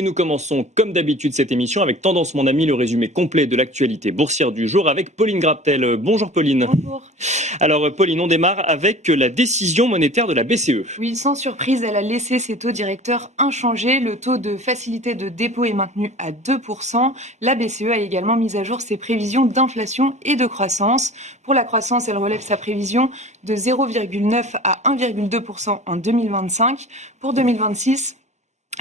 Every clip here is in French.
Et nous commençons comme d'habitude cette émission avec Tendance mon ami, le résumé complet de l'actualité boursière du jour avec Pauline Graptel. Bonjour Pauline. Bonjour. Alors Pauline, on démarre avec la décision monétaire de la BCE. Oui, sans surprise, elle a laissé ses taux directeurs inchangés. Le taux de facilité de dépôt est maintenu à 2%. La BCE a également mis à jour ses prévisions d'inflation et de croissance. Pour la croissance, elle relève sa prévision de 0,9 à 1,2% en 2025. Pour 2026,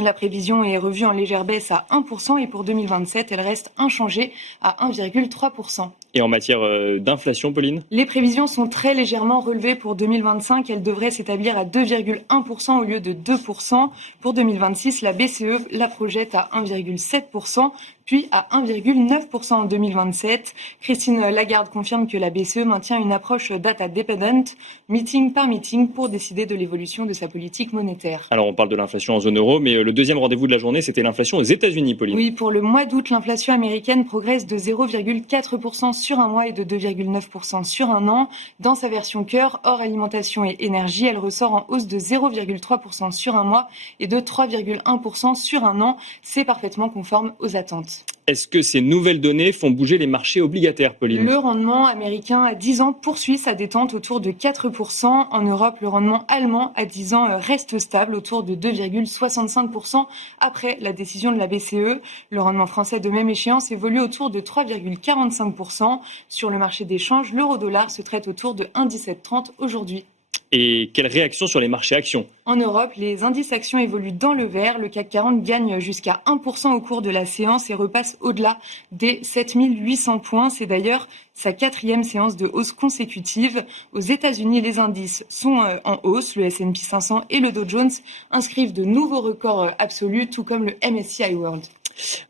la prévision est revue en légère baisse à 1% et pour 2027, elle reste inchangée à 1,3%. Et en matière d'inflation, Pauline ? Les prévisions sont très légèrement relevées pour 2025. Elles devraient s'établir à 2,1% au lieu de 2%. Pour 2026, la BCE la projette à 1,7%, puis à 1,9% en 2027. Christine Lagarde confirme que la BCE maintient une approche data dependent, meeting par meeting, pour décider de l'évolution de sa politique monétaire. Alors on parle de l'inflation en zone euro, mais le deuxième rendez-vous de la journée, c'était l'inflation aux États-Unis, Pauline. Oui, pour le mois d'août, l'inflation américaine progresse de 0,4% sur un mois et de 2,9% sur un an. Dans sa version cœur, hors alimentation et énergie, elle ressort en hausse de 0,3% sur un mois et de 3,1% sur un an. C'est parfaitement conforme aux attentes. Est-ce que ces nouvelles données font bouger les marchés obligataires, Pauline ? Le rendement américain à 10 ans poursuit sa détente autour de 4%. En Europe, le rendement allemand à 10 ans reste stable autour de 2,65% après la décision de la BCE. Le rendement français de même échéance évolue autour de 3,45%. Sur le marché des changes, l'euro-dollar se traite autour de 1,1730 aujourd'hui. Et quelle réaction sur les marchés actions ? En Europe, les indices actions évoluent dans le vert. Le CAC 40 gagne jusqu'à 1% au cours de la séance et repasse au-delà des 7800 points. C'est d'ailleurs sa 4e séance de hausse consécutive. Aux États-Unis, les indices sont en hausse. Le S&P 500 et le Dow Jones inscrivent de nouveaux records absolus, tout comme le MSCI World.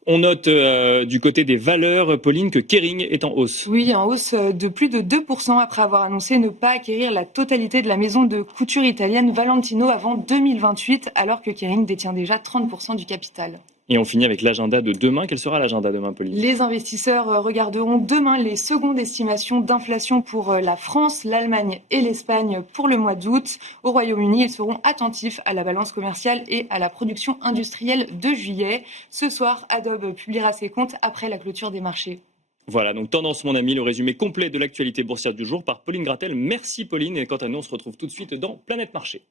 On note du côté des valeurs, Pauline, que Kering est en hausse. Oui, en hausse de plus de 2% après avoir annoncé ne pas acquérir la totalité de la maison de couture italienne Valentino avant 2028, alors que Kering détient déjà 30% du capital. Et on finit avec l'agenda de demain. Quel sera l'agenda demain, Pauline ? Les investisseurs regarderont demain les secondes estimations d'inflation pour la France, l'Allemagne et l'Espagne pour le mois d'août. Au Royaume-Uni, ils seront attentifs à la balance commerciale et à la production industrielle de juillet. Ce soir, Adobe publiera ses comptes après la clôture des marchés. Voilà, donc Tendance mon ami, le résumé complet de l'actualité boursière du jour par Pauline Graptel. Merci Pauline, et quant à nous, on se retrouve tout de suite dans Planète Marché.